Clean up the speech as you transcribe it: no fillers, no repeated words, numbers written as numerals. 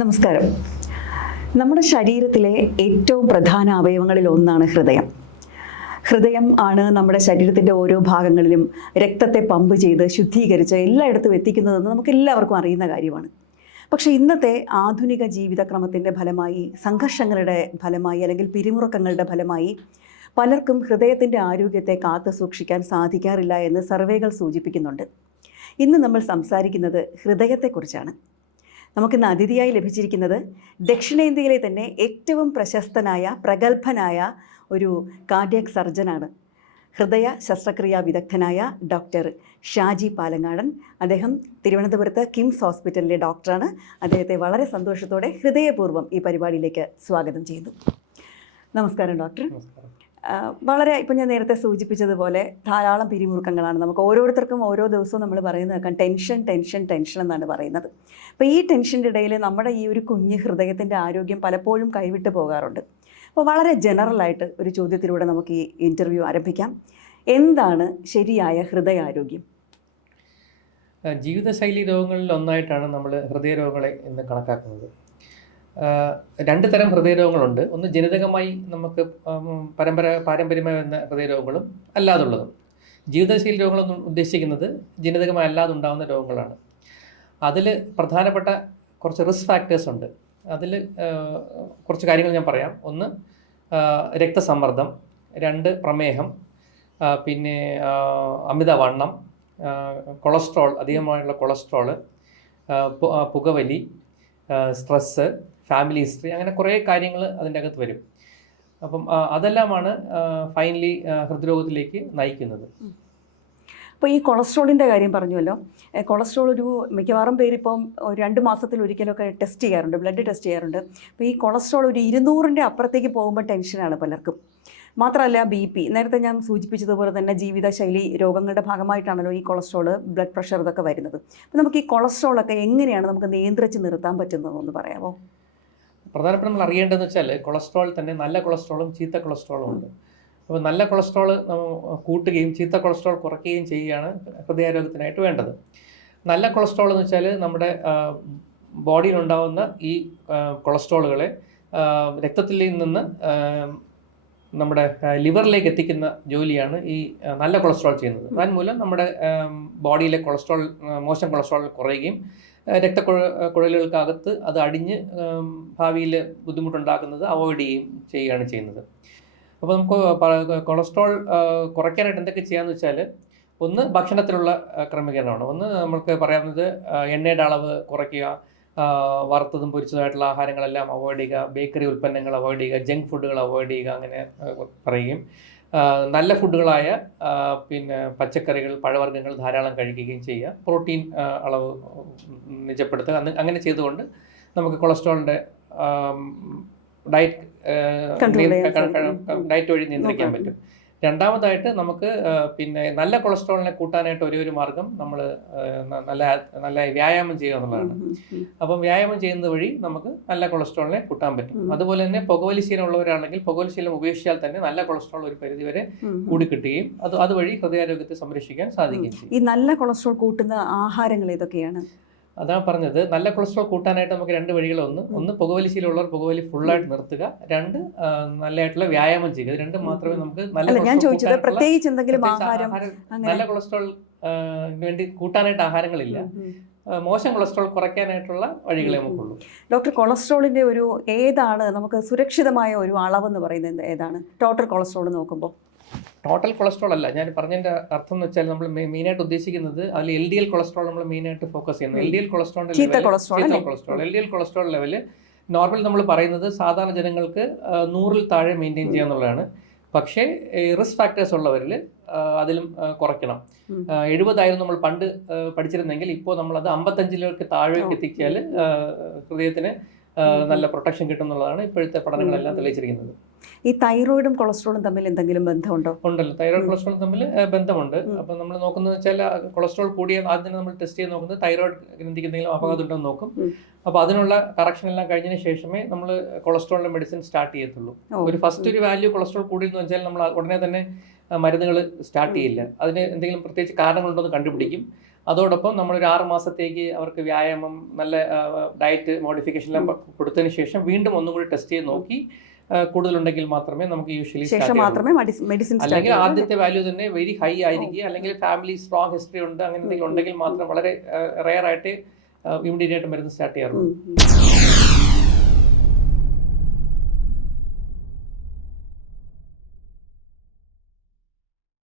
നമസ്കാരം. നമ്മുടെ ശരീരത്തിലെ ഏറ്റവും പ്രധാന അവയവങ്ങളിൽ ഒന്നാണ് ഹൃദയം. ഹൃദയം ആണ് നമ്മുടെ ശരീരത്തിൻ്റെ ഓരോ ഭാഗങ്ങളിലും രക്തത്തെ പമ്പ് ചെയ്ത് ശുദ്ധീകരിച്ച് എല്ലായിടത്തും എത്തിക്കുന്നതെന്ന് നമുക്ക് എല്ലാവർക്കും അറിയുന്ന കാര്യമാണ്. പക്ഷേ ഇന്നത്തെ ആധുനിക ജീവിതക്രമത്തിൻ്റെ ഫലമായി, സംഘർഷങ്ങളുടെ ഫലമായി അല്ലെങ്കിൽ പിരിമുറുക്കങ്ങളുടെ ഫലമായി പലർക്കും ഹൃദയത്തിൻ്റെ ആരോഗ്യത്തെ കാത്തു സൂക്ഷിക്കാൻ സാധിക്കാറില്ല എന്ന് സർവേകൾ സൂചിപ്പിക്കുന്നുണ്ട്. ഇന്ന് നമ്മൾ സംസാരിക്കുന്നത് ഹൃദയത്തെക്കുറിച്ചാണ്. നമുക്കിന്ന് അതിഥിയായി ലഭിച്ചിരിക്കുന്നത് ദക്ഷിണേന്ത്യയിലെ തന്നെ ഏറ്റവും പ്രശസ്തനായ പ്രഗത്ഭനായ ഒരു കാർഡിയക് സർജനാണ്. ഹൃദയ ശസ്ത്രക്രിയാ വിദഗ്ധനായ ഡോക്ടർ ഷാജി പാലങ്ങാടൻ. അദ്ദേഹം തിരുവനന്തപുരത്ത് കിംസ് ഹോസ്പിറ്റലിലെ ഡോക്ടറാണ്. അദ്ദേഹത്തെ വളരെ സന്തോഷത്തോടെ ഹൃദയപൂർവ്വം ഈ പരിപാടിയിലേക്ക് സ്വാഗതം ചെയ്യുന്നു. നമസ്കാരം ഡോക്ടർ. വളരെ ഇപ്പം ഞാൻ നേരത്തെ സൂചിപ്പിച്ചതുപോലെ ധാരാളം പിരിമുറുക്കങ്ങളാണ്. നമുക്ക് ഓരോരുത്തർക്കും ഓരോ ദിവസവും നമ്മൾ പറയുന്നത് കേൾക്കാം, ടെൻഷൻ എന്നാണ് പറയുന്നത്. അപ്പോൾ ഈ ടെൻഷൻ്റെ ഇടയിൽ നമ്മുടെ ഈ ഒരു കുഞ്ഞ് ഹൃദയത്തിൻ്റെ ആരോഗ്യം പലപ്പോഴും കൈവിട്ട് പോകാറുണ്ട്. അപ്പോൾ വളരെ ജനറലായിട്ട് ഒരു ചോദ്യത്തിലൂടെ നമുക്ക് ഈ ഇൻ്റർവ്യൂ ആരംഭിക്കാം. എന്താണ് ശരിയായ ഹൃദയാരോഗ്യം? ജീവിതശൈലി രോഗങ്ങളിൽ ഒന്നായിട്ടാണ് നമ്മൾ ഹൃദയരോഗങ്ങളെ ഇന്ന് കണക്കാക്കുന്നത്. രണ്ട് തരം ഹൃദയരോഗങ്ങളുണ്ട്. ഒന്ന് ജനിതകമായി നമുക്ക് പാരമ്പര്യമായി വരുന്ന ഹൃദയരോഗങ്ങളും അല്ലാതുള്ളതും. ജീവിതശൈലി രോഗങ്ങളെന്ന് ഉദ്ദേശിക്കുന്നത് ജനിതകമായി അല്ലാതെ ഉണ്ടാകുന്ന രോഗങ്ങളാണ്. അതിൽ പ്രധാനപ്പെട്ട കുറച്ച് റിസ്ക് ഫാക്ടേഴ്സ് ഉണ്ട്. അതിൽ കുറച്ച് കാര്യങ്ങൾ ഞാൻ പറയാം. ഒന്ന് രക്തസമ്മർദ്ദം, രണ്ട് പ്രമേഹം, പിന്നെ അമിതവണ്ണം, കൊളസ്ട്രോൾ, അധികമായുള്ള കൊളസ്ട്രോള്, പുകവലി, സ്ട്രെസ്സ്, ഫാമിലി ഹിസ്റ്ററി, അങ്ങനെ കുറേ കാര്യങ്ങൾ അതിൻ്റെ അകത്ത് വരും. അപ്പം അതെല്ലാമാണ് ഫൈനലി ഹൃദ്രോഗത്തിലേക്ക് നയിക്കുന്നത്. അപ്പോൾ ഈ കൊളസ്ട്രോളിൻ്റെ കാര്യം പറഞ്ഞുവല്ലോ. കൊളസ്ട്രോൾ മിക്കവാറും പേരിപ്പം 2 മാസത്തിൽ ഒരിക്കലൊക്കെ ടെസ്റ്റ് ചെയ്യാറുണ്ട്, ബ്ലഡ് ടെസ്റ്റ് ചെയ്യാറുണ്ട്. അപ്പോൾ ഈ കൊളസ്ട്രോൾ 200ൻ്റെ അപ്പുറത്തേക്ക് പോകുമ്പോൾ ടെൻഷനാണ് പലർക്കും. മാത്രമല്ല BP, നേരത്തെ ഞാൻ സൂചിപ്പിച്ചതുപോലെ തന്നെ ജീവിതശൈലി രോഗങ്ങളുടെ ഭാഗമായിട്ടാണല്ലോ ഈ കൊളസ്ട്രോൾ, ബ്ലഡ് പ്രഷർ ഇതൊക്കെ വരുന്നത്. അപ്പോൾ നമുക്ക് ഈ കൊളസ്ട്രോളൊക്കെ എങ്ങനെയാണ് നമുക്ക് നിയന്ത്രിച്ച് നിർത്താൻ പറ്റുന്നതെന്ന് പറയാമോ? പ്രധാനപ്പെട്ട നമ്മൾ അറിയേണ്ടതെന്ന് വെച്ചാൽ കൊളസ്ട്രോൾ തന്നെ നല്ല കൊളസ്ട്രോളും ചീത്ത കൊളസ്ട്രോളും ഉണ്ട്. അപ്പോൾ നല്ല കൊളസ്ട്രോൾ കൂട്ടുകയും ചീത്ത കൊളസ്ട്രോൾ കുറയ്ക്കുകയും ചെയ്യുകയാണ് ഹൃദയാരോഗ്യത്തിനായിട്ട് വേണ്ടത്. നല്ല കൊളസ്ട്രോൾ എന്ന് വെച്ചാൽ നമ്മുടെ ബോഡിയിലുണ്ടാകുന്ന ഈ കൊളസ്ട്രോളുകളെ രക്തത്തിൽ നിന്ന് നമ്മുടെ ലിവറിലേക്ക് എത്തിക്കുന്ന ജോലിയാണ് ഈ നല്ല കൊളസ്ട്രോൾ ചെയ്യുന്നത്. അതുമൂലം നമ്മുടെ ബോഡിയിലെ കൊളസ്ട്രോൾ, മോശം കൊളസ്ട്രോൾ കുറയുകയും രക്തക്കുഴലുകൾക്കകത്ത് അത് അടിഞ്ഞ് ഭാവിയിൽ ബുദ്ധിമുട്ടുണ്ടാക്കുന്നത് അവോയ്ഡ് ചെയ്യുകയാണ് ചെയ്യുന്നത്. അപ്പോൾ നമുക്ക് കൊളസ്ട്രോൾ കുറയ്ക്കാനായിട്ട് എന്തൊക്കെ ചെയ്യാമെന്ന് വെച്ചാൽ, ഒന്ന് ഭക്ഷണത്തിലുള്ള ക്രമീകരണമാണ്. ഒന്ന് നമുക്ക് പറയാവുന്നത് എണ്ണയുടെ അളവ് കുറയ്ക്കുക, വറുത്തതും പൊരിച്ചതായിട്ടുള്ള ആഹാരങ്ങളെല്ലാം അവോയ്ഡ് ചെയ്യുക, ബേക്കറി ഉൽപ്പന്നങ്ങൾ അവോയ്ഡ് ചെയ്യുക, ജങ്ക് ഫുഡുകൾ അവോയ്ഡ് ചെയ്യുക, അങ്ങനെ പറയുകയും നല്ല ഫുഡുകളായ പിന്നെ പച്ചക്കറികൾ, പഴവർഗ്ഗങ്ങൾ ധാരാളം കഴിക്കുകയും ചെയ്യുക. പ്രോട്ടീൻ അളവ് നിജപ്പെടുത്തുക. അങ്ങനെ ചെയ്തുകൊണ്ട് നമുക്ക് കൊളസ്ട്രോളിൻ്റെ ഡയറ്റ് വഴി നിയന്ത്രിക്കാൻ പറ്റും. രണ്ടാമതായിട്ട് നമുക്ക് പിന്നെ നല്ല കൊളസ്ട്രോളിനെ കൂട്ടാനായിട്ട് ഒരു മാർഗം നമ്മൾ നല്ല വ്യായാമം ചെയ്യുക എന്നുള്ളതാണ്. അപ്പം വ്യായാമം ചെയ്യുന്നത് വഴി നമുക്ക് നല്ല കൊളസ്ട്രോളിനെ കൂട്ടാൻ പറ്റും. അതുപോലെ തന്നെ പുകവലി ശീലമുള്ളവരാണെങ്കിൽ പുകവലി ശീലം ഉപേക്ഷിച്ചാൽ തന്നെ നല്ല കൊളസ്ട്രോൾ ഒരു പരിധിവരെ കൂടിക്കിട്ടുകയും അതുവഴി ഹൃദയാരോഗ്യത്തെ സംരക്ഷിക്കാൻ സാധിക്കുകയും ചെയ്യും. ഈ നല്ല കൊളസ്ട്രോൾ കൂട്ടുന്ന ആഹാരങ്ങൾ ഏതൊക്കെയാണ്? അതാണ് പറഞ്ഞത്. നല്ല കൊളസ്ട്രോൾ കൂട്ടാനായിട്ട് നമുക്ക് 2 വഴികളൊന്ന് പുകവലി ശീലമുള്ളവർ പുകവലി ഫുള്ളായിട്ട് നിർത്തുക, 2 നല്ലതായിട്ടുള്ള വ്യായാമം ചെയ്യുക. ഇത് 2 മാത്രമേ നമുക്ക് നല്ല കൊളസ്ട്രോൾ വേണ്ടി കൂട്ടാനായിട്ട് ആഹാരങ്ങളില്ല. മോശം കൊളസ്ട്രോൾ കുറയ്ക്കാനായിട്ടുള്ള വഴികളെ നമുക്കുള്ളൂ. ഡോക്ടർ, കൊളസ്ട്രോളിൻ്റെ ഏതാണ് നമുക്ക് സുരക്ഷിതമായ ഒരു അളവെന്ന് പറയുന്നത് ഏതാണ്? ടോട്ടൽ കൊളസ്ട്രോൾ നോക്കുമ്പോൾ ടോട്ടൽ കൊളസ്ട്രോൾ അല്ല ഞാൻ പറഞ്ഞതിൻ്റെ അർത്ഥം എന്ന് വെച്ചാൽ, നമ്മൾ മെയിനായിട്ട് ഉദ്ദേശിക്കുന്നത് അതിൽ LDL കൊളസ്ട്രോൾ നമ്മൾ മെയിനായിട്ട് ഫോക്കസ് ചെയ്യുന്നത്. LDL കൊളസ്ട്രോളിൻ്റെ LDL cholesterol level normal നമ്മൾ പറയുന്നത് സാധാരണ ജനങ്ങൾക്ക് 100ൽ താഴെ മെയിൻറ്റെയിൻ ചെയ്യുക എന്നുള്ളതാണ്. പക്ഷേ റിസ്ക് ഫാക്ടേഴ്സ് ഉള്ളവരിൽ അതിലും കുറയ്ക്കണം. 70 നമ്മൾ പണ്ട് പഠിച്ചിരുന്നെങ്കിൽ ഇപ്പോൾ നമ്മളത് 55ലേക്ക് താഴേക്ക് എത്തിച്ചാൽ ഹൃദയത്തിന് നല്ല പ്രൊട്ടക്ഷൻ കിട്ടും എന്നുള്ളതാണ് ഇപ്പോഴത്തെ പഠനങ്ങളെല്ലാം തെളിയിച്ചിരിക്കുന്നത്. ഈ തൈറോയിഡും കൊളസ്ട്രോളും തമ്മിൽ എന്തെങ്കിലും ബന്ധമുണ്ടോ? ഉണ്ടല്ലോ, തൈറോയിഡ് കൊളസ്ട്രോളും തമ്മിൽ ബന്ധമുണ്ട്. അപ്പം നമ്മൾ നോക്കുന്നത് വെച്ചാൽ കൊളസ്ട്രോൾ കൂടിയ ആദ്യം നമ്മൾ ടെസ്റ്റ് ചെയ്ത് നോക്കുന്നത് തൈറോയിഡ് ഗ്രന്ഥിക്ക് എന്തെങ്കിലും അപകടം ഉണ്ടോ എന്ന് നോക്കും. അപ്പോൾ അതിനുള്ള കറക്ഷൻ എല്ലാം കഴിഞ്ഞതിന് ശേഷമേ നമ്മൾ കൊളസ്ട്രോളിൻ്റെ മെഡിസിൻ സ്റ്റാർട്ട് ചെയ്യത്തുള്ളൂ. ഒരു വാല്യൂ കൊളസ്ട്രോൾ കൂടിയെന്ന് വെച്ചാൽ നമ്മൾ ഉടനെ തന്നെ മരുന്നുകൾ സ്റ്റാർട്ട് ചെയ്യില്ല. അതിന് എന്തെങ്കിലും പ്രത്യേകിച്ച് കാരണങ്ങളുണ്ടോ എന്ന് കണ്ടുപിടിക്കും. അതോടൊപ്പം നമ്മളൊരു 6 മാസത്തേക്ക് അവർക്ക് വ്യായാമം, നല്ല ഡയറ്റ് മോഡിഫിക്കേഷൻ എല്ലാം കൊടുത്തതിന് ശേഷം വീണ്ടും ഒന്നും കൂടി ടെസ്റ്റ് ചെയ്ത് നോക്കി കൂടുതലുണ്ടെങ്കിൽ മാത്രമേ നമുക്ക് യൂഷ്വലി ശേഷം മാത്രമേ മെഡിസിൻ അല്ലെങ്കിൽ ആദ്യത്തെ വാല്യൂ തന്നെ വെരി ഹൈ ആയിരിക്കുക, അല്ലെങ്കിൽ ഫാമിലി സ്ട്രോങ് ഹിസ്റ്ററി ഉണ്ട്, അങ്ങനെ എന്തെങ്കിലും ഉണ്ടെങ്കിൽ മാത്രം വളരെ റെയർ ആയിട്ട് ഇമ്മീഡിയറ്റ് ആയിട്ട് മരുന്ന് സ്റ്റാർട്ട് ചെയ്യാറുള്ളൂ.